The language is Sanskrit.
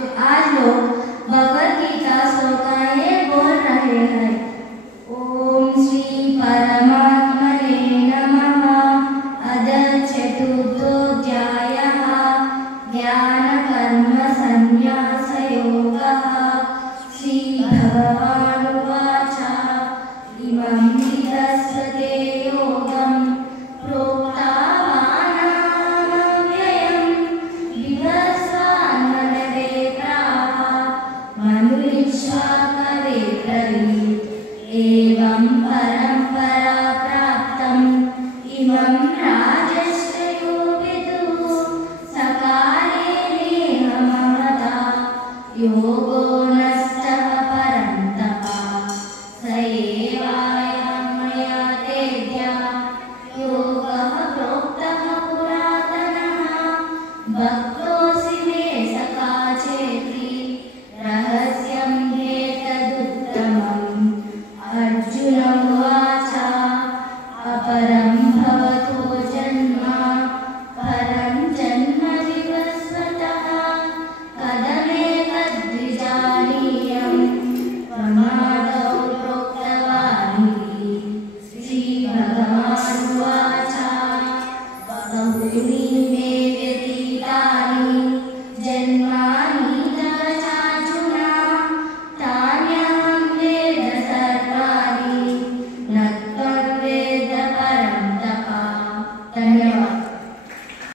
आज लोग भगवत गीता श्लोकाएं बोल रहे हैं। ओम श्री परमात्मने नमः। अथ चतुर्थोऽध्यायः ज्ञान कर्म संन्यास योगः। श्री भगवानुवाच इमं विदस्वते योगं प्रोक्तवानामव्ययं विवस्वान्मनवे प्राह मनुष्या कवे ब्रवीत् एवं परम्परा प्राप्तम् इमं